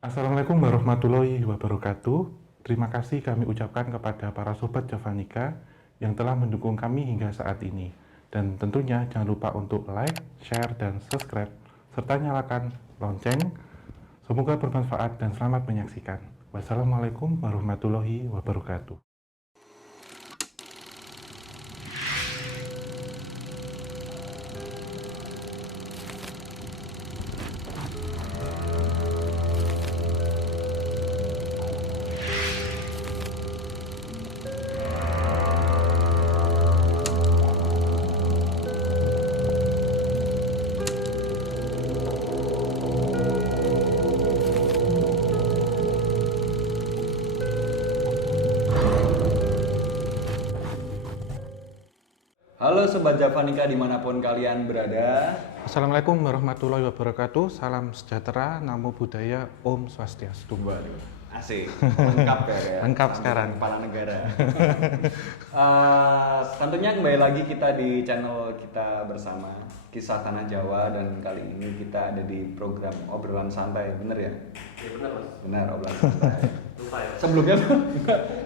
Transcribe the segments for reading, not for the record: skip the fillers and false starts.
Assalamualaikum warahmatullahi wabarakatuh. Terima kasih kami ucapkan kepada para sobat Javanika yang telah mendukung kami hingga saat ini. Dan tentunya jangan lupa untuk like, share, dan subscribe, serta nyalakan lonceng. Semoga bermanfaat dan selamat menyaksikan. Wassalamualaikum warahmatullahi wabarakatuh. Halo Sobat Javanika dimanapun kalian berada. Assalamualaikum warahmatullahi wabarakatuh. Salam sejahtera, namo buddhaya, om swastiastu. Waduh, asik, lengkap ya. Lengkap Sampai sekarang. Kepala negara. Tentunya kembali lagi kita di channel kita bersama Kisah Tanah Jawa, dan kali ini kita ada di program obrolan santai, bener ya? Iya benar mas. Benar, obrolan santai. Lupa ya. Sebelumnya,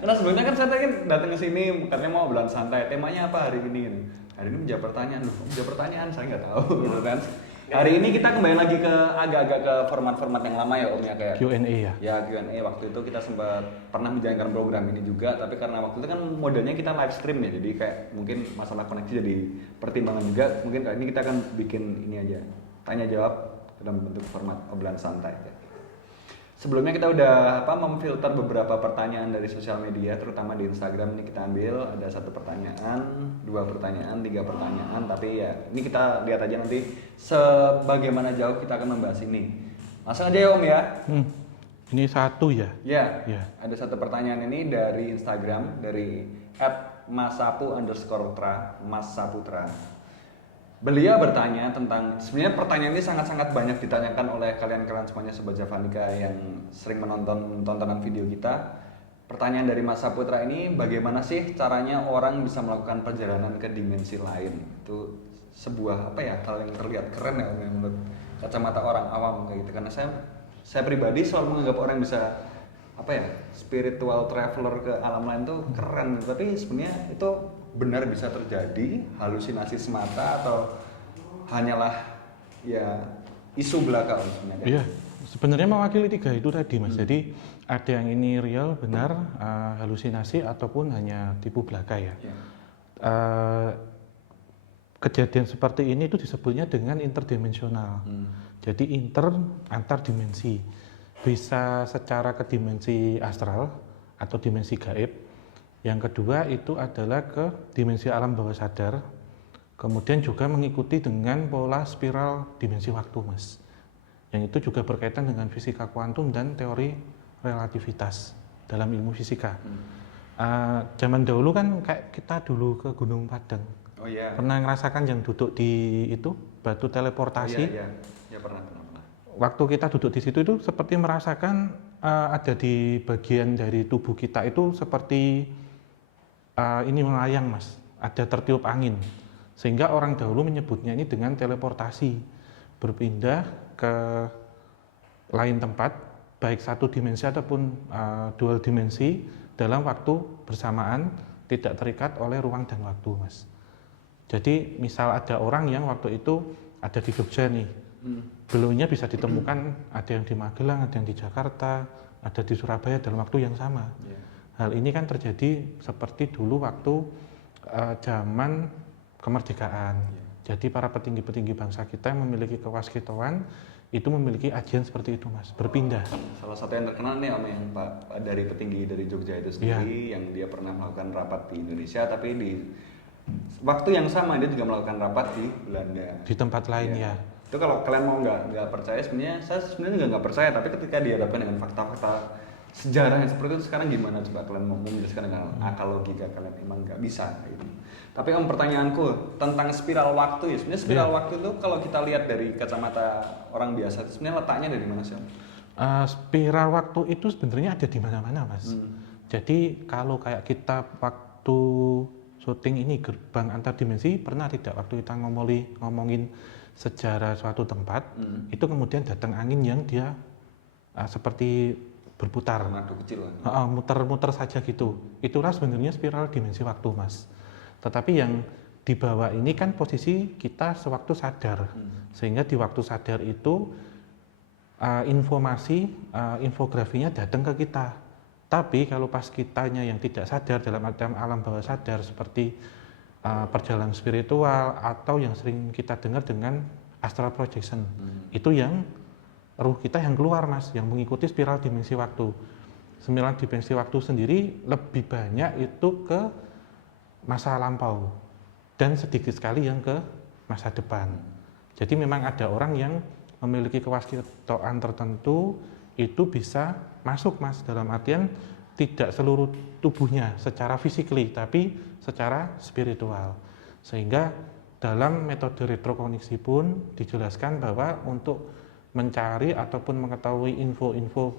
karena sebelumnya kan saya kan datang ke sini katanya mau obrolan santai. Temanya apa hari ini? Hari ini menjawab pertanyaan. Loh, menjawab pertanyaan saya nggak tahu gitu kan. Hari ini kita kembali lagi ke agak-agak ke format-format yang lama ya Om ya, kayak Q&A ya. ya Q&A. Waktu itu kita sempat pernah menjalankan program ini juga, tapi karena waktu itu kan modelnya kita live stream ya, jadi kayak mungkin masalah koneksi jadi pertimbangan juga. Mungkin kali ini kita akan bikin ini aja, tanya jawab dalam bentuk format obrolan santai ya. Sebelumnya kita udah memfilter beberapa pertanyaan dari sosial media, terutama di Instagram. Ini kita ambil ada 1 pertanyaan, 2 pertanyaan, 3 pertanyaan, tapi ya ini kita lihat aja nanti sebagaimana jauh kita akan membahas ini. Langsung aja ya Om ya. Ini satu ya? Ya, Ya. ada 1 pertanyaan ini dari Instagram, dari @masapu_tra, Mas Saputra. Beliau bertanya tentang, sebenarnya pertanyaan ini sangat-sangat banyak ditanyakan oleh kalian-kalian semuanya Sobat Javanika yang sering menonton tontonan video kita. Pertanyaan dari Mas Saputra ini, bagaimana sih caranya orang bisa melakukan perjalanan ke dimensi lain? Itu sebuah hal yang terlihat keren ya menurut kacamata orang awam kayak gitu. Karena saya pribadi selalu menganggap orang bisa spiritual traveler ke alam lain tuh keren, tapi sebenarnya itu benar bisa terjadi halusinasi semata atau hanyalah ya isu belaka sebenarnya? Iya, sebenarnya mewakili 3 itu tadi Mas. Jadi ada yang ini real, benar, halusinasi ataupun hanya tipu belaka ya. Ya. Kejadian seperti ini itu disebutnya dengan interdimensional. Jadi antar dimensi. Bisa secara ke dimensi astral atau dimensi gaib. Yang kedua itu adalah ke dimensi alam bawah sadar. Kemudian juga mengikuti dengan pola spiral dimensi waktu Mas. Yang itu juga berkaitan dengan fisika kuantum dan teori relativitas dalam ilmu fisika. Zaman dahulu kan kayak kita dulu ke Gunung Padang. Oh iya. Pernah ngerasakan yang duduk di itu batu teleportasi? Iya, pernah. Waktu kita duduk di situ itu seperti merasakan ada di bagian dari tubuh kita itu seperti ini melayang Mas, ada tertiup angin, sehingga orang dahulu menyebutnya ini dengan teleportasi, berpindah ke lain tempat, baik satu dimensi ataupun dual dimensi dalam waktu bersamaan, tidak terikat oleh ruang dan waktu Mas. Jadi misal ada orang yang waktu itu ada di Jogja nih, belumnya bisa ditemukan ada yang di Magelang, ada yang di Jakarta, ada di Surabaya dalam waktu yang sama. Hal ini kan terjadi seperti dulu waktu zaman kemerdekaan. Jadi para petinggi-petinggi bangsa kita yang memiliki kewaskitauan itu memiliki ajian seperti itu Mas, berpindah. Salah satu yang terkenal nih Om, yang Pak dari petinggi dari Jogja itu sendiri, yang dia pernah melakukan rapat di Indonesia, tapi di waktu yang sama dia juga melakukan rapat di Belanda. Di tempat lain ya. Itu kalau kalian mau nggak percaya, saya sebenarnya juga nggak percaya, tapi ketika dihadapkan dengan fakta-fakta sejarah yang seperti itu sekarang, gimana coba kalian mau menjelaskan dengan akal logika kalian? Emang nggak bisa gitu. Tapi Om, pertanyaanku tentang spiral waktu ya, sebenarnya spiral waktu itu kalau kita lihat dari kacamata orang biasa itu sebenarnya letaknya dari mana sih Om? Spiral waktu itu sebenarnya ada di mana-mana Mas. Jadi kalau kayak kita waktu syuting ini gerbang antar dimensi, pernah tidak waktu kita ngomongin sejarah suatu tempat, itu kemudian datang angin yang dia seperti berputar. Tornado kecil lah. Muter-muter saja gitu. Itulah sebenarnya spiral dimensi waktu, Mas. Tetapi yang di bawah ini kan posisi kita sewaktu sadar, sehingga di waktu sadar itu infografinya datang ke kita. Tapi kalau pas kitanya yang tidak sadar dalam artian alam bawah sadar seperti perjalanan spiritual atau yang sering kita dengar dengan astral projection, itu yang ruh kita yang keluar, Mas, yang mengikuti spiral dimensi waktu. Spiral dimensi waktu sendiri lebih banyak itu ke masa lampau dan sedikit sekali yang ke masa depan. Jadi memang ada orang yang memiliki kewaspadaan tertentu itu bisa masuk, Mas, dalam artian tidak seluruh tubuhnya secara fisikly tapi secara spiritual. Sehingga dalam metode retrokognisi pun dijelaskan bahwa untuk mencari ataupun mengetahui info-info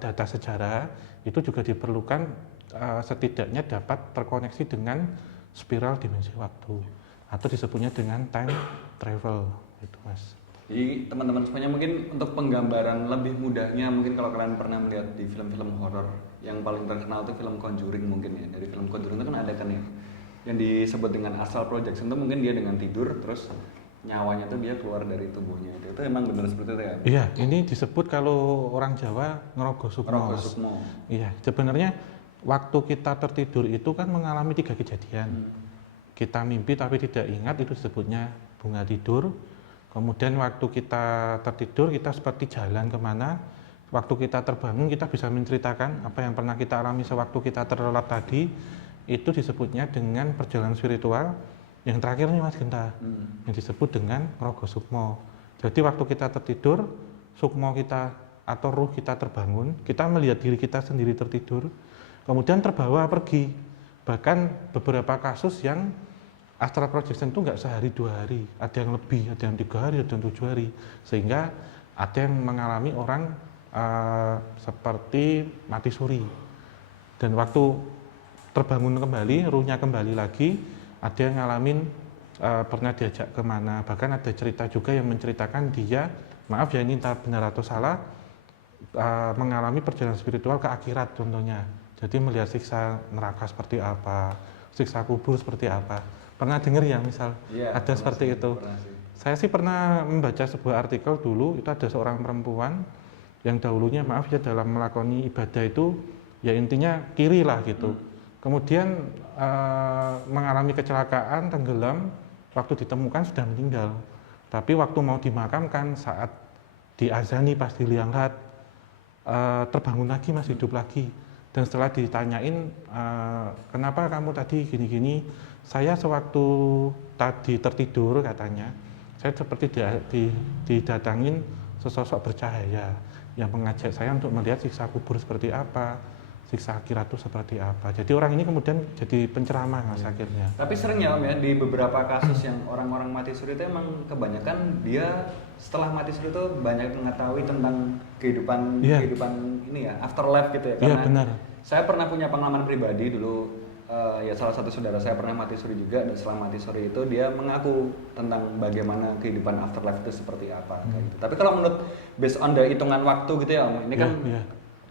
data sejarah itu juga diperlukan setidaknya dapat terkoneksi dengan spiral dimensi waktu atau disebutnya dengan time travel itu, Mas. Jadi teman-teman semuanya mungkin untuk penggambaran lebih mudahnya, mungkin kalau kalian pernah melihat di film-film horor yang paling terkenal itu film Conjuring mungkin ya. Dari film Conjuring itu kan ada kan ya yang disebut dengan astral projection, itu mungkin dia dengan tidur terus nyawanya tuh dia keluar dari tubuhnya. Itu emang benar seperti itu ya? Iya, ini disebut kalau orang Jawa ngerogoh sukmo. Iya, sebenarnya waktu kita tertidur itu kan mengalami 3 kejadian. Kita mimpi tapi tidak ingat, itu disebutnya bunga tidur. Kemudian waktu kita tertidur kita seperti jalan kemana. Waktu kita terbangun kita bisa menceritakan apa yang pernah kita alami sewaktu kita terlelap tadi. Itu disebutnya dengan perjalanan spiritual. Yang terakhir nih, Mas Genta, yang disebut dengan rogo sukmo. Jadi waktu kita tertidur, sukmo kita atau ruh kita terbangun, kita melihat diri kita sendiri tertidur, kemudian terbawa pergi. Bahkan beberapa kasus yang astral projection itu nggak sehari 2 hari, ada yang lebih, ada yang 3 hari, ada yang 7 hari, sehingga ada yang mengalami orang seperti mati suri. Dan waktu terbangun kembali, ruhnya kembali lagi, ada yang ngalamin pernah diajak kemana, bahkan ada cerita juga yang menceritakan dia, maaf ya ini entah benar atau salah, mengalami perjalanan spiritual ke akhirat contohnya. Jadi melihat siksa neraka seperti apa, siksa kubur seperti apa. Pernah dengar ya misal ada seperti itu. Saya sih pernah membaca sebuah artikel dulu, itu ada seorang perempuan yang dahulunya maaf ya dalam melakoni ibadah itu ya intinya kiri lah gitu. Kemudian mengalami kecelakaan, tenggelam, waktu ditemukan sudah meninggal. Tapi waktu mau dimakamkan saat diazani pas dilihat terbangun lagi, masih hidup lagi. Dan setelah ditanyain kenapa kamu tadi gini-gini, saya sewaktu tadi tertidur katanya, saya seperti didatangin sesosok bercahaya yang mengajak saya untuk melihat siksa kubur seperti apa, siksa akhirat itu seperti apa. Jadi orang ini kemudian jadi penceramah, Mas, akhirnya. Tapi sering ya Om ya, di beberapa kasus yang orang-orang mati suri itu emang kebanyakan dia setelah mati suri itu banyak mengetahui tentang kehidupan ini ya, afterlife gitu ya. Karena benar. Saya pernah punya pengalaman pribadi dulu. Ya salah satu saudara saya pernah mati suri juga, dan setelah mati suri itu dia mengaku tentang bagaimana kehidupan afterlife itu seperti apa kayak gitu. Tapi kalau menurut based on the hitungan waktu gitu ya Om, ini kan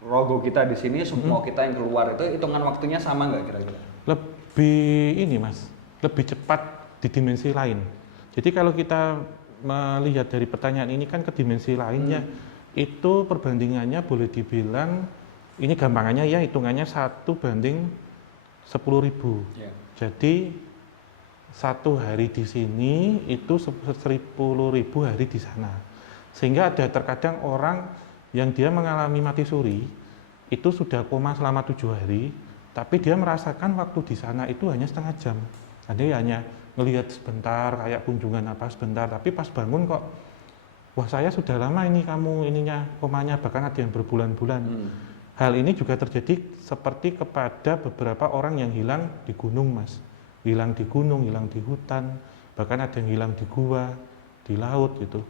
rogo kita di sini, sukmo kita yang keluar, itu hitungan waktunya sama nggak kira-kira? Lebih ini, Mas, lebih cepat di dimensi lain. Jadi kalau kita melihat dari pertanyaan ini kan ke dimensi lainnya, itu perbandingannya boleh dibilang ini gampangannya ya hitungannya 1:10.000. Jadi 1 hari di sini itu 10.000 hari di sana. Sehingga ada terkadang orang yang dia mengalami mati suri itu sudah koma selama 7 hari, tapi dia merasakan waktu di sana itu hanya setengah jam. Jadi hanya ngelihat sebentar, kayak kunjungan apa sebentar, tapi pas bangun kok, wah saya sudah lama ini kamu ininya komanya, bahkan ada yang berbulan-bulan. Hal ini juga terjadi seperti kepada beberapa orang yang hilang di gunung, Mas. Hilang di gunung, hilang di hutan, bahkan ada yang hilang di gua, di laut gitu.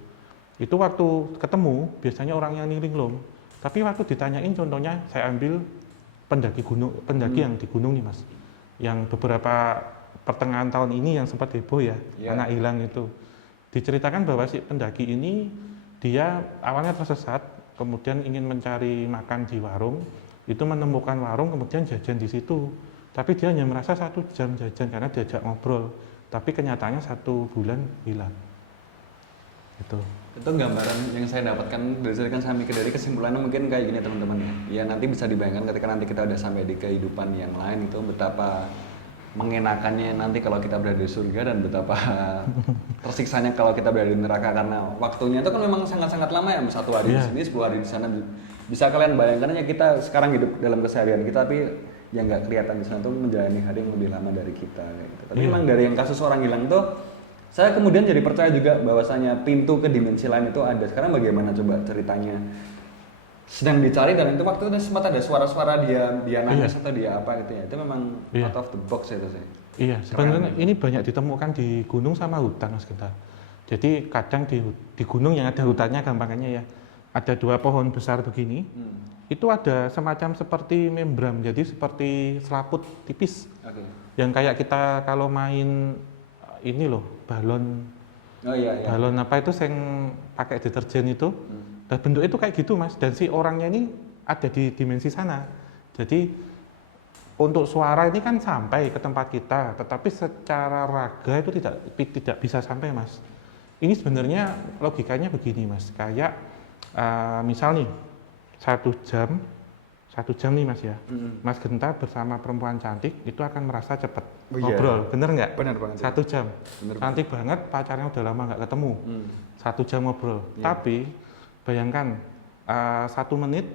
Itu waktu ketemu biasanya orangnya linglung. Tapi waktu ditanyain contohnya saya ambil pendaki yang di gunung nih, Mas. Yang beberapa pertengahan tahun ini yang sempat heboh ya, anak hilang itu. Diceritakan bahwa si pendaki ini dia awalnya tersesat, kemudian ingin mencari makan di warung, itu menemukan warung kemudian jajan di situ. Tapi dia hanya merasa 1 jam jajan karena diajak ngobrol. Tapi kenyataannya 1 bulan hilang. Gitu. Itu gambaran yang saya dapatkan dari saya, kan saya mikir dari kesimpulannya mungkin kayak gini teman-teman ya. Ya nanti bisa dibayangkan ketika nanti kita udah sampai di kehidupan yang lain itu betapa mengenakannya nanti kalau kita berada di surga dan betapa tersiksanya kalau kita berada di neraka, karena waktunya itu kan memang sangat-sangat lama ya, 1 hari di sini, 10 hari di sana. Bisa kalian bayangkan aja kita sekarang hidup dalam keseharian kita, tapi yang nggak kelihatan di sana tuh menjalani hari yang lebih lama dari kita gitu. Tapi memang dari yang kasus orang hilang tuh saya kemudian jadi percaya juga bahwasanya pintu ke dimensi lain itu ada. Sekarang bagaimana coba ceritanya? Sedang dicari dan itu waktu itu sempat ada suara-suara dia nangis atau dia apa gitu ya. Itu memang out of the box itu sih. Iya, sebenarnya ini banyak ditemukan di gunung sama hutan Mas Genta. Jadi kadang di gunung yang ada hutannya gampangannya ya. Ada 2 pohon besar begini. Itu ada semacam seperti membran, jadi seperti selaput tipis. Yang kayak kita kalau main ini loh, balon. Balon apa itu yang pakai deterjen itu. Dan bentuk itu kayak gitu Mas, dan si orangnya ini ada di dimensi sana. Jadi untuk suara ini kan sampai ke tempat kita, tetapi secara raga itu tidak bisa sampai Mas. Ini sebenarnya logikanya begini Mas, kayak misal nih 1 jam nih Mas ya, Mas Genta bersama perempuan cantik itu akan merasa cepat ngobrol, bener nggak? Bener banget. 1 jam, cantik banget, pacarnya udah lama nggak ketemu, 1 jam ngobrol. Tapi bayangkan 1 menit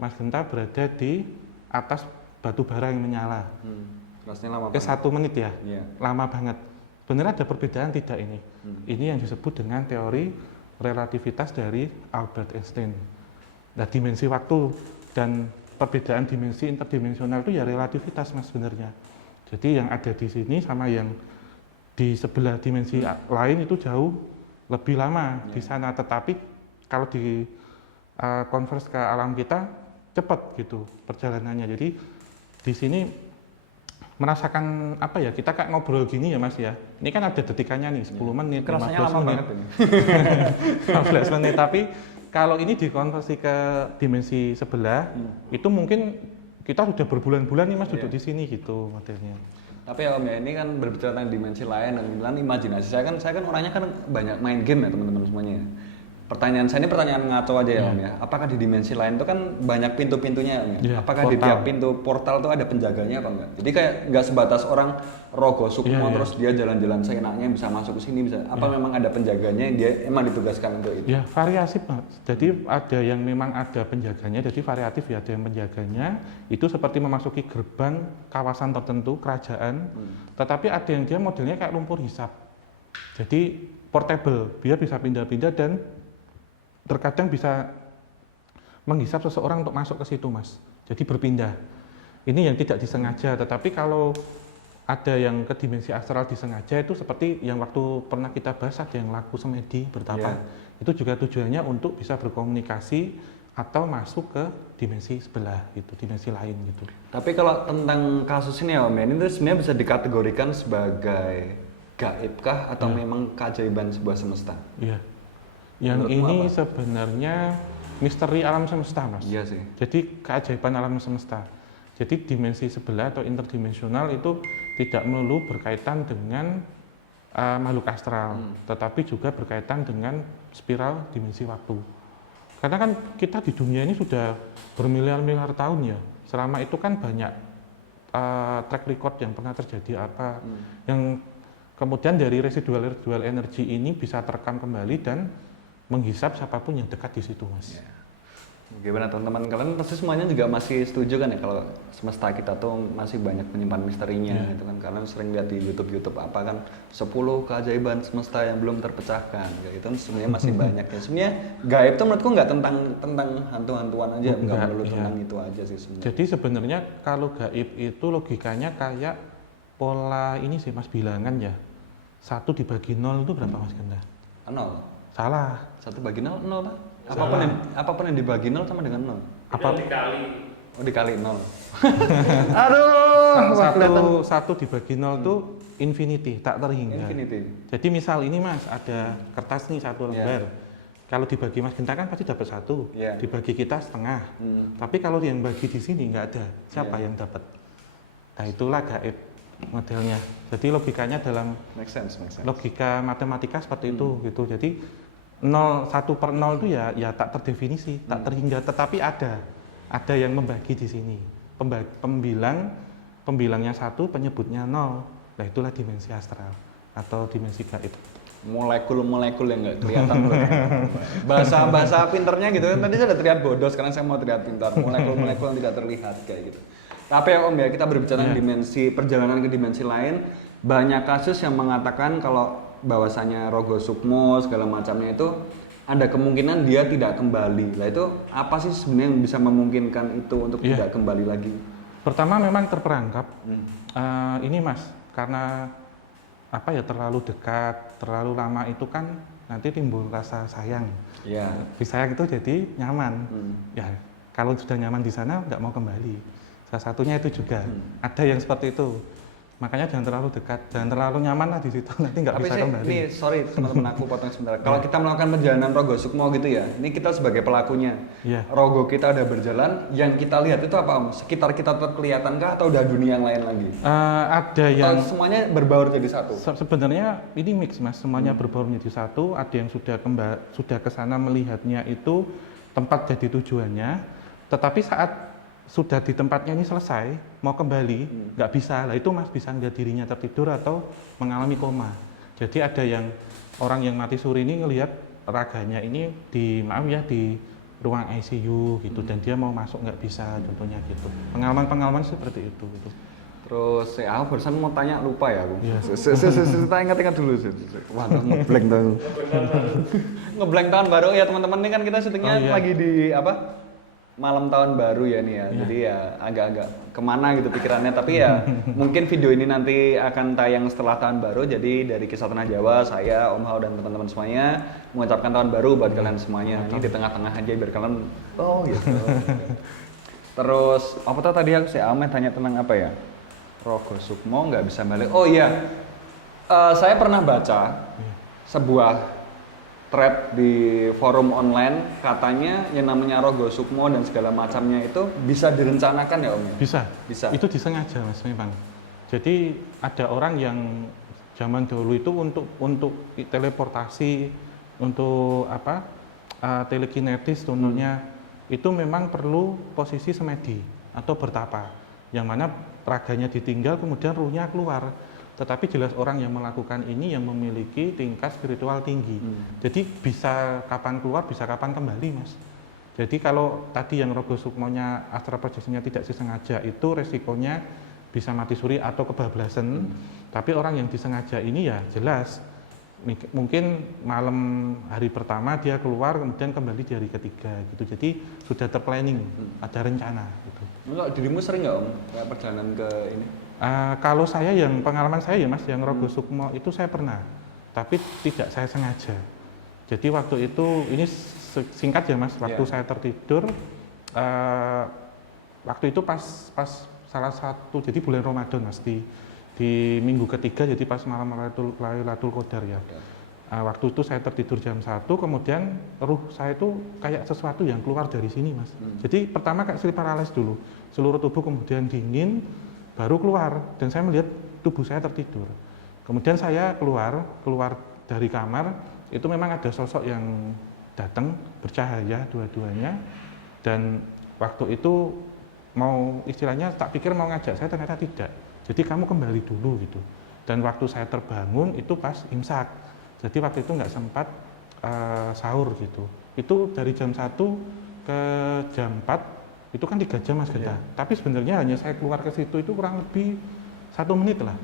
Mas Genta berada di atas batu bara yang menyala. Rasanya lama banget. 1 menit ya, lama banget. Bener ada perbedaan tidak ini? Ini yang disebut dengan teori relativitas dari Albert Einstein. Nah, dimensi waktu dan perbedaan dimensi interdimensional itu ya relativitas Mas sebenarnya. Jadi yang ada di sini sama yang di sebelah dimensi lain itu jauh lebih lama di sana, tetapi kalau di converse ke alam kita cepat gitu perjalanannya. Jadi di sini merasakan apa ya, kita kayak ngobrol gini ya Mas ya. Ini kan ada detikannya nih, 10 menit, 15 menit. 15 menit, tapi kalau ini dikonversi ke dimensi sebelah, itu mungkin kita sudah berbulan-bulan nih Mas duduk di sini gitu modelnya. Tapi ya Om ya, ini kan berbicara tentang dimensi lain dan bilang imajinasi. Saya kan orangnya kan banyak main game ya teman-teman semuanya. Pertanyaan saya ini pertanyaan ngaco aja ya Om ya. Apakah di dimensi lain itu kan banyak pintu-pintunya Om ya? Apakah portal. Di tiap pintu portal itu ada penjaganya apa enggak? Jadi kayak nggak sebatas orang rogo sukmo terus dia jalan-jalan seenaknya bisa masuk ke sini bisa. Apa memang ada penjaganya yang dia emang ditugaskan untuk itu? Ya variasi Pak. Jadi ada yang memang ada penjaganya, jadi variatif ya, ada yang penjaganya itu seperti memasuki gerbang kawasan tertentu kerajaan. Tetapi ada yang dia modelnya kayak lumpur hisap. Jadi portable, dia bisa pindah-pindah dan terkadang bisa menghisap seseorang untuk masuk ke situ Mas. Jadi berpindah. Ini yang tidak disengaja, tetapi kalau ada yang ke dimensi astral disengaja itu seperti yang waktu pernah kita bahas ada yang laku semedi bertapa. Itu juga tujuannya untuk bisa berkomunikasi atau masuk ke dimensi sebelah gitu, dimensi lain gitu. Tapi kalau tentang kasus ini ya Om, ini tuh sebenarnya bisa dikategorikan sebagai gaib kah atau memang keajaiban sebuah semesta? Iya. Yang ini sebenarnya misteri alam semesta Mas. Iya sih. Jadi keajaiban alam semesta. Jadi dimensi sebelah atau interdimensional itu tidak melulu berkaitan dengan makhluk astral, tetapi juga berkaitan dengan spiral dimensi waktu. Karena kan kita di dunia ini sudah bermiliar-miliar tahun ya. Selama itu kan banyak track record yang pernah terjadi apa, yang kemudian dari residual energi ini bisa terekam kembali dan menghisap siapapun yang dekat di situ Mas. Gimana teman-teman, kalian pasti semuanya juga masih setuju kan ya kalau semesta kita tuh masih banyak menyimpan misterinya gitu kan. Kalian sering lihat di YouTube apa kan 10 keajaiban semesta yang belum terpecahkan kayak gitu, sebenarnya masih banyak ya. Sebenarnya gaib tuh menurutku nggak tentang hantu-hantuan aja, nggak melulu tentang itu aja sih sebenarnya. Jadi sebenarnya kalau gaib itu logikanya kayak pola ini sih Mas, bilangan ya. 1 dibagi 0 itu berapa Mas Genta? 0. Salah. 1 bagi 0, 0 Pak. Apapun yang dibagi 0 sama dengan 0. Apa dikali? Oh dikali 0. Aduh, 1 dibagi 0 itu infinity, tak terhingga. Infinity. Jadi misal ini Mas, ada kertas nih 1 lembar. Kalau dibagi Mas Genta kan pasti dapat 1, Iya. dibagi kita setengah. Tapi kalau yang bagi di sini nggak ada, siapa Iya. yang dapat? Nah itulah gaib modelnya. Jadi logikanya dalam Make sense. logika matematika seperti itu gitu. Jadi 0, 1/0 itu ya tak terdefinisi, tak terhingga, tetapi ada yang membagi di sini. Pembilangnya 1, penyebutnya 0. Nah itulah dimensi astral atau dimensi gaib. Molekul yang nggak kelihatan. Bahasa pinternya gitu kan. Tadi saya udah terlihat bodoh, sekarang saya mau terlihat pintar. Molekul yang tidak terlihat kayak gitu. Tapi ya Om ya, kita berbicara dimensi perjalanan ke dimensi lain. Banyak kasus yang mengatakan kalau bahwasanya Rogo Sukmo segala macamnya itu ada kemungkinan dia tidak kembali. Lah itu apa sih sebenarnya yang bisa memungkinkan itu untuk tidak kembali lagi? Pertama memang terperangkap. Ini Mas, karena apa ya, terlalu dekat, terlalu lama itu kan nanti timbul rasa sayang. Iya. Disayang itu jadi nyaman. Ya kalau sudah nyaman di sana nggak mau kembali. Salah satunya itu juga. Ada yang seperti itu. Makanya jangan terlalu dekat, jangan terlalu nyaman lah di situ, nanti nggak bisa kembali. Ini sorry teman-teman, aku potong sebentar. Kalau kita melakukan perjalanan Rogo Sukmo gitu ya, ini kita sebagai pelakunya. Iya. Rogo kita udah berjalan, yang kita lihat itu apa Om? Sekitar kita tetap kelihatan kah atau udah dunia yang lain lagi? Ada yang Atau semuanya berbaur jadi satu? sebenarnya ini mix Mas, semuanya berbaur menjadi satu. Ada yang sudah ke sana melihatnya itu tempat jadi tujuannya, tetapi saat sudah di tempatnya ini selesai, mau kembali, nggak bisa. Lah itu Mas bisa ngeliat dirinya tertidur atau mengalami koma. Jadi ada yang orang yang mati suri ini ngelihat raganya ini di ruang ICU gitu, dan dia mau masuk nggak bisa, contohnya gitu. Pengalaman seperti itu gitu. Terus aku barusan mau tanya, lupa ya aku. Iya. Kita ingat dulu. Waduh, ngeblank tahun. Ngeblank tahun baru ya teman-teman, ini kan kita syutingnya lagi di apa? Malam tahun baru ya nih ya. Jadi ya agak-agak kemana gitu pikirannya, tapi ya mungkin video ini nanti akan tayang setelah tahun baru. Jadi dari Kisah Tanah Jawa, saya, Om Hao dan teman-teman semuanya mengucapkan tahun baru buat kalian semuanya. Ini di tengah-tengah aja biar kalian gitu. Terus apa tuh tadi aku Ahmed tanya tentang apa ya? Rogo Sukmo nggak bisa balik. Oh iya, saya pernah baca sebuah thread di forum online, katanya yang namanya Rogo Sukmo dan segala macamnya itu bisa direncanakan ya Om? Bisa. Bisa. Itu disengaja Mas memang. Jadi ada orang yang zaman dahulu itu untuk teleportasi, untuk apa, telekinetis contohnya, itu memang perlu posisi semedi atau bertapa, yang mana raganya ditinggal kemudian ruhnya keluar. Tetapi jelas orang yang melakukan ini yang memiliki tingkat spiritual tinggi. Jadi bisa kapan keluar, bisa kapan kembali Mas. Jadi kalau tadi yang Rogo Sukmonya, astral projection-nya tidak disengaja, itu resikonya bisa mati suri atau kebablasan. Tapi orang yang disengaja ini ya jelas, mungkin malam hari pertama dia keluar, kemudian kembali di hari ketiga gitu. Jadi sudah terplanning, ada rencana gitu. Enggak, dirimu sering nggak Om kayak perjalanan ke ini? Kalau saya, yang pengalaman saya ya Mas, yang Rogo Sukmo itu saya pernah, tapi tidak saya sengaja. Jadi waktu itu, ini singkat ya Mas, waktu saya tertidur, waktu itu pas salah satu, jadi bulan Ramadan Mas, di minggu ketiga, jadi pas malam Lailatul Qadar ya. Waktu itu saya tertidur jam 1, kemudian ruh saya itu kayak sesuatu yang keluar dari sini Mas. Jadi pertama kayak sleep paralysis dulu, seluruh tubuh kemudian dingin, baru keluar, dan saya melihat tubuh saya tertidur. Kemudian saya keluar dari kamar, itu memang ada sosok yang datang bercahaya dua-duanya, dan waktu itu mau istilahnya tak pikir mau ngajak saya, ternyata tidak. Jadi kamu kembali dulu gitu. Dan waktu saya terbangun itu pas imsak. Jadi waktu itu nggak sempat sahur gitu. Itu dari jam 1 ke jam 4 itu kan 3 jam Mas Genta. Tapi sebenarnya hanya saya keluar ke situ itu kurang lebih 1 menit lah.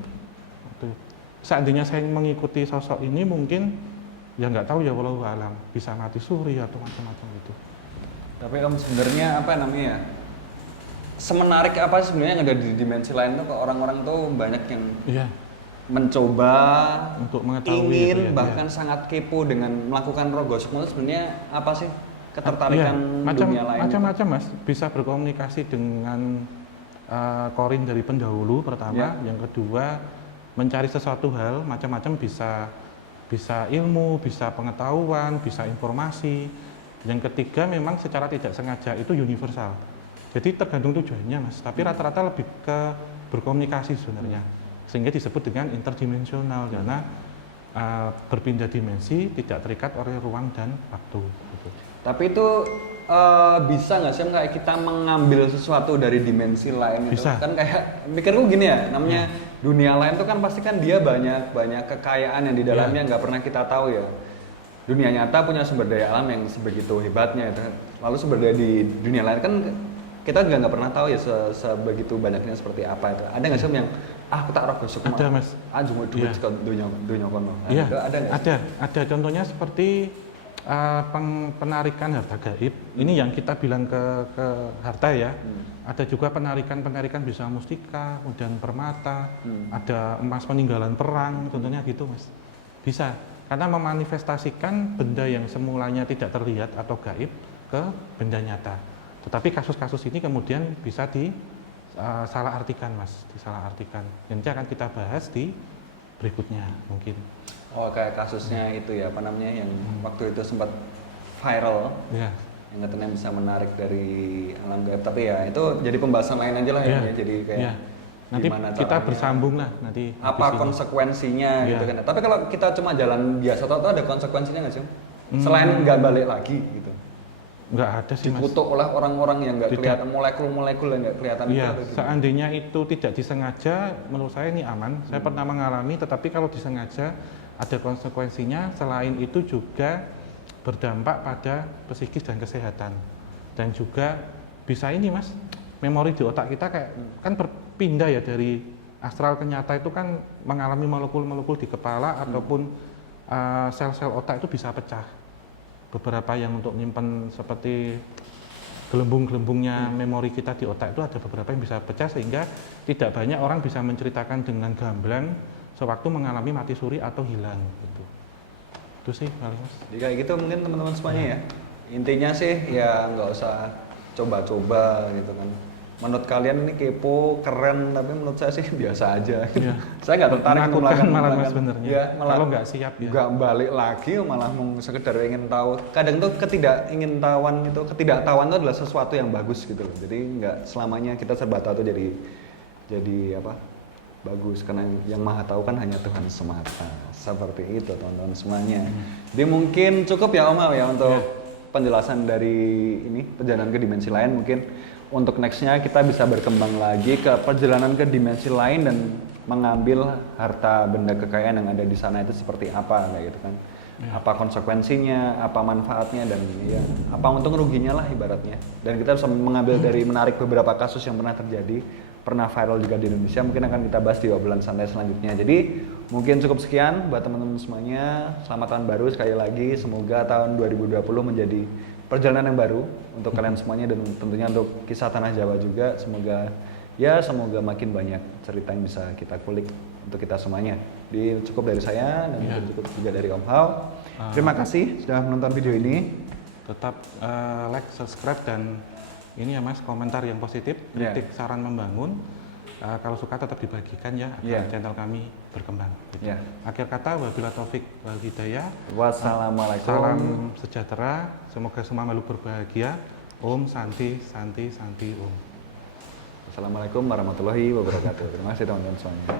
Seandainya saya mengikuti sosok ini mungkin ya nggak tahu ya, walau alam, bisa mati suri atau macam-macam gitu. Tapi Om sebenarnya apa namanya? Semenarik apa sebenarnya yang ada di dimensi lain tuh, orang-orang tuh banyak yang mencoba untuk mengetahui ingin itu, bahkan sangat kepo dengan melakukan Rogo Sukmo. Sebenarnya apa sih ketertarikan dunia lain? Macam-macam Mas, bisa berkomunikasi dengan korin dari pendahulu pertama, yang kedua mencari sesuatu hal macam-macam, bisa bisa ilmu, bisa pengetahuan, bisa informasi. Yang ketiga memang secara tidak sengaja itu universal. Jadi tergantung tujuannya Mas, tapi rata-rata lebih ke berkomunikasi sebenarnya. Sehingga disebut dengan interdimensional karena berpindah dimensi tidak terikat oleh ruang dan waktu. Gitu. Tapi itu bisa nggak sih kayak kita mengambil sesuatu dari dimensi lain itu? Bisa. Kan kayak mikirku gini ya, namanya dunia lain itu kan pasti kan dia banyak kekayaan yang di dalamnya nggak pernah kita tahu ya. Dunia nyata punya sumber daya alam yang sebegitu hebatnya itu. Lalu sumber daya di dunia lain kan kita juga nggak pernah tahu ya sebegitu banyaknya seperti apa itu. Ada nggak sih yang aku tak roh gosok Ada Mas. Cuma duit dunia kono. Iya, Ada nggak sih? ada contohnya seperti penarikan harta gaib. Ini yang kita bilang ke harta ya. Ada juga penarikan bisa mustika, kemudian permata, ada emas peninggalan perang, contohnya gitu Mas. Bisa, karena memanifestasikan benda yang semulanya tidak terlihat atau gaib ke benda nyata. Tetapi kasus-kasus ini kemudian bisa disalahartikan Mas, disalahartikan. Nanti akan kita bahas di berikutnya mungkin. Oh, kayak kasusnya itu ya, apa namanya yang waktu itu sempat viral. Ya. Yang katanya bisa menarik dari alam gaib, tapi ya itu jadi pembahasan lain aja lah ya, jadi kayak nanti kita bersambung lah nanti apa konsekuensinya gitu kan. Tapi kalau kita cuma jalan biasa atau ada konsekuensinya nggak sih? Selain nggak balik lagi gitu. Nggak ada sih Mas. Dikutuk oleh orang-orang yang nggak kelihatan, molekul-molekul yang nggak kelihatan. Iya, seandainya itu tidak disengaja, menurut saya ini aman. Saya pernah mengalami, tetapi kalau disengaja ada konsekuensinya. Selain itu juga berdampak pada psikis dan kesehatan. Dan juga bisa ini Mas, memori di otak kita kayak kan berpindah ya dari astral ke nyata itu kan mengalami molekul-molekul di kepala ataupun sel-sel otak itu bisa pecah. Beberapa yang untuk menyimpan seperti gelembung-gelembungnya memori kita di otak itu ada beberapa yang bisa pecah sehingga tidak banyak orang bisa menceritakan dengan gamblang sewaktu mengalami mati suri atau hilang gitu. Itu sih paling Mas. Jadi kayak gitu mungkin teman-teman semuanya ya. Intinya sih ya nggak usah coba-coba gitu kan. Menurut kalian ini kepo, keren, tapi menurut saya sih biasa aja. Iya. Saya nggak tertarik untuk melakukan malah Mas sebenarnya. Ya, malah kalau nggak siap ya. Nggak balik lagi, malah mau sekedar ingin tahu. Kadang tuh ketidaktahuan itu adalah sesuatu yang bagus gitu loh. Jadi nggak selamanya kita serba tahu tuh jadi apa? Bagus, karena yang maha tahu kan hanya Tuhan semata. Seperti itu teman-teman semuanya. Jadi mungkin cukup ya Om Al ya untuk penjelasan dari ini perjalanan ke dimensi lain. Mungkin untuk nextnya kita bisa berkembang lagi ke perjalanan ke dimensi lain dan mengambil harta benda kekayaan yang ada di sana itu seperti apa kayak gitu kan. Apa konsekuensinya, apa manfaatnya, dan ya apa untung ruginya lah ibaratnya. Dan kita bisa mengambil dari menarik beberapa kasus yang pernah terjadi, pernah viral juga di Indonesia, mungkin akan kita bahas di obrolan santai selanjutnya. Jadi mungkin cukup sekian buat teman-teman semuanya. Selamat tahun baru sekali lagi, semoga tahun 2020 menjadi perjalanan yang baru untuk kalian semuanya dan tentunya untuk kisah Tanah Jawa juga. Semoga makin banyak cerita yang bisa kita kulik untuk kita semuanya. Jadi cukup dari saya dan mungkin cukup juga dari Om Hao. Terima kasih sudah menonton video ini. Tetap like, subscribe, dan ini ya Mas, komentar yang positif, kritik, saran membangun. Kalau suka tetap dibagikan ya agar channel kami berkembang. Gitu. Akhir kata, wabillahi taufik wal hidayah. Wassalamualaikum. Salam sejahtera. Semoga semua makhluk berbahagia. Om Santi Santi Santi Om. Assalamualaikum warahmatullahi wabarakatuh. Terima kasih teman-teman semuanya.